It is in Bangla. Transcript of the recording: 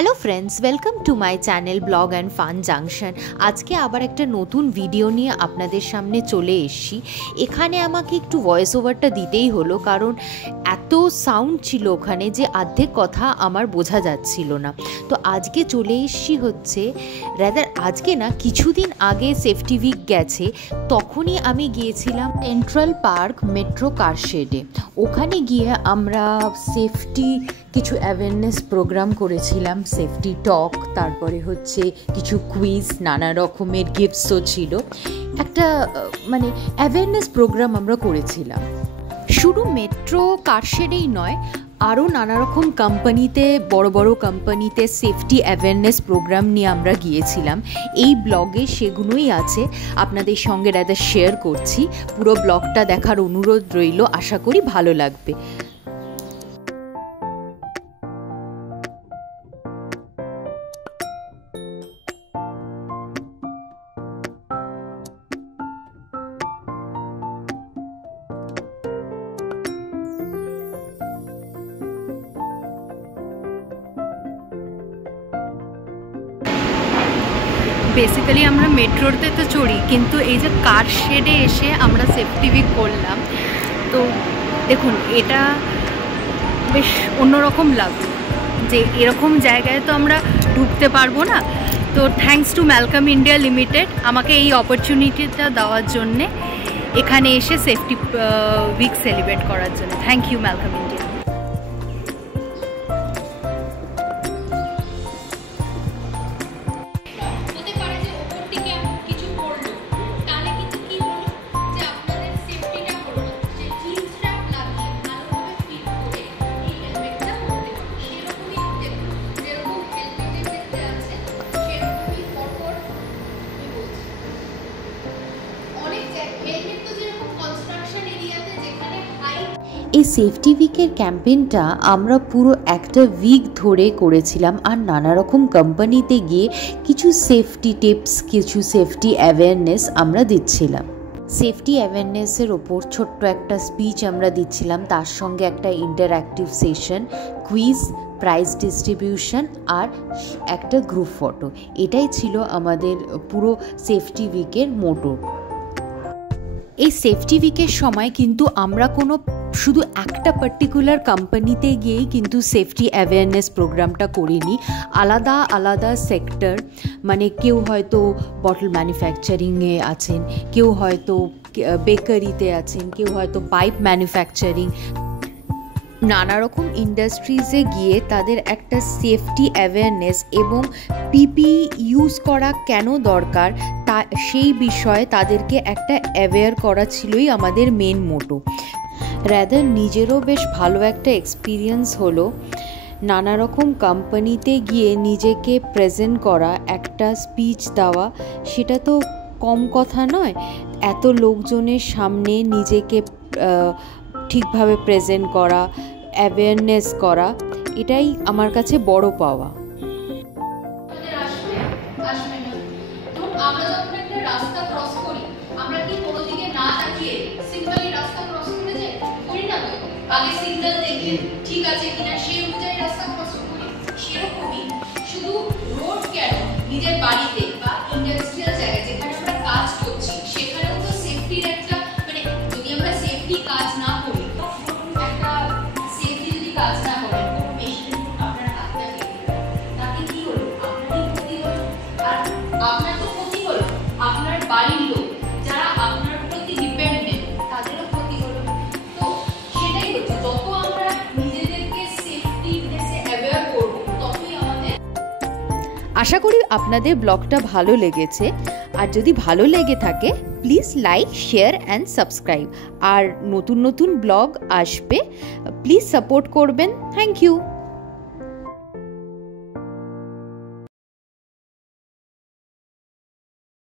Hello friends, welcome to my channel blog and fun junction. আজকে আবার একটা নতুন ভিডিও নিয়ে আপনাদের সামনে চলে এসেছি। এখানে আমাকে একটু ভয়েস ওভারটা দিতেই হলো, কারণ এত সাউন্ড ছিল ওখানে যে অর্ধেক কথা আমার বোঝা যাচ্ছিল না। তো আজকে চলে এসেছি হচ্ছে আজকে না, কিছুদিন আগে সেফটি উইক গেছে, তখনই আমি গিয়েছিলাম সেন্ট্রাল পার্ক মেট্রো কারশেডে। ওখানে গিয়ে আমরা সেফটি কিছু অ্যাওয়ারনেস প্রোগ্রাম করেছিলাম, সেফটি টক, তারপরে হচ্ছে কিছু কুইজ, নানা রকমের গিফটসও ছিল। একটা অ্যাওয়ারনেস প্রোগ্রাম আমরা করেছিলাম। শুধু মেট্রো কারশেডেই নয়, আরও নানা রকম কোম্পানিতে, বড় বড় কোম্পানিতে সেফটি অ্যাওয়ারনেস প্রোগ্রাম নিয়ে আমরা গিয়েছিলাম। এই ব্লগে সেগুলোই আছে, আপনাদের সঙ্গে শেয়ার করছি। পুরো ব্লগটা দেখার অনুরোধ রইল, আশা করি ভালো লাগবে। বেসিক্যালি আমরা মেট্রোতে তো চড়ি, কিন্তু এই যে কারশেডে এসে আমরা সেফটি উইক করলাম। তো দেখুন, এটা বেশ অন্যরকম লাগলো যে এরকম জায়গায় তো আমরা ঢুকতে পারবো না। তো thanks to Malcolm India limited আমাকে এই অপরচুনিটিটা দেওয়ার জন্যে, এখানে এসে সেফটি উইক সেলিব্রেট করার জন্য। Thank you Malcolm India. এই সেফটি উইকের ক্যাম্পেইনটা আমরা পুরো একটা উইক ধরে করেছিলাম, আর নানা রকম কোম্পানিতে গিয়ে কিছু সেফটি টিপস, কিছু সেফটি অ্যাওয়ারনেস আমরা দিচ্ছিলাম। সেফটি অ্যাওয়ারনেসের ওপর ছোট্ট একটা স্পিচ আমরা দিচ্ছিলাম, তার সঙ্গে একটা interactive session, quiz, prize distribution আর একটা গ্রুপ ফটো। এটাই ছিল আমাদের পুরো সেফটি উইকের মোটো। এই সেফটি উইকের সময় কিন্তু আমরা কোনো শুধু একটা পার্টিকুলার কোম্পানিতে গিয়েই কিন্তু সেফটি অ্যাওয়ারনেস প্রোগ্রামটা করিনি। আলাদা আলাদা সেক্টর, কেউ হয়তো বটল ম্যানুফ্যাকচারিংয়ে আছেন, কেউ হয়তো বেকারিতে আছেন, কেউ হয়তো পাইপ ম্যানুফ্যাকচারিং, নানা রকম ইন্ডাস্ট্রিজে গিয়ে তাদের একটা সেফটি অ্যাওয়ারনেস এবং পিপি ইউজ করা কেন দরকার তা সেই বিষয়ে তাদেরকে একটা অ্যাওয়্যার করা ছিলই আমাদের মেন মোটো। নিজেরও বেশ ভালো একটা এক্সপিরিয়েন্স হলো। নানা রকম কোম্পানিতে গিয়ে নিজেকে প্রেজেন্ট করা, একটা স্পিচ দেওয়া, সেটা তো কম কথা নয়। এত লোকজনের সামনে নিজেকে ঠিকভাবে প্রেজেন্ট করা, অ্যাওয়ারনেস করা, এটাই আমার কাছে বড় পাওয়া। আগে সিগন্যাল দেখি ঠিক আছে কিনা সেই অনুযায়ী রাস্তা ক্রস করি, সেরকমই শুধু রোড কেন, নিজের বাড়িতে বা ইন্ডাস্ট্রিয়াল জায়গায় যেখানে আমরা কাজ করছি সেখানেও তো সেফটির একটা যদি আমরা সেফটি কাজ না করি, একটা সেফটি যদি কাজ না করেন, কোনো মেশিন আপনার হাতটা কেটে তাতে কি হলো, আপনারই ক্ষতি হলো। আর আপনার তো ক্ষতি হলো, আপনার বাড়ির লোক যারা আপনার প্রতি ডিপেন্ডেন্ট তাদেরও ক্ষতি হলো। তো সেটাই হচ্ছে, যত আমরা নিজেদেরকে সেফটি অ্যাওয়্যার করব ততই আমাদের। আশা করি আপনাদের ব্লগটা ভালো লেগেছে, আর যদি ভালো লেগে থাকে please like, share and subscribe. আর নতুন নতুন ব্লগ আসবে, প্লিজ সাপোর্ট করবেন। Thank you.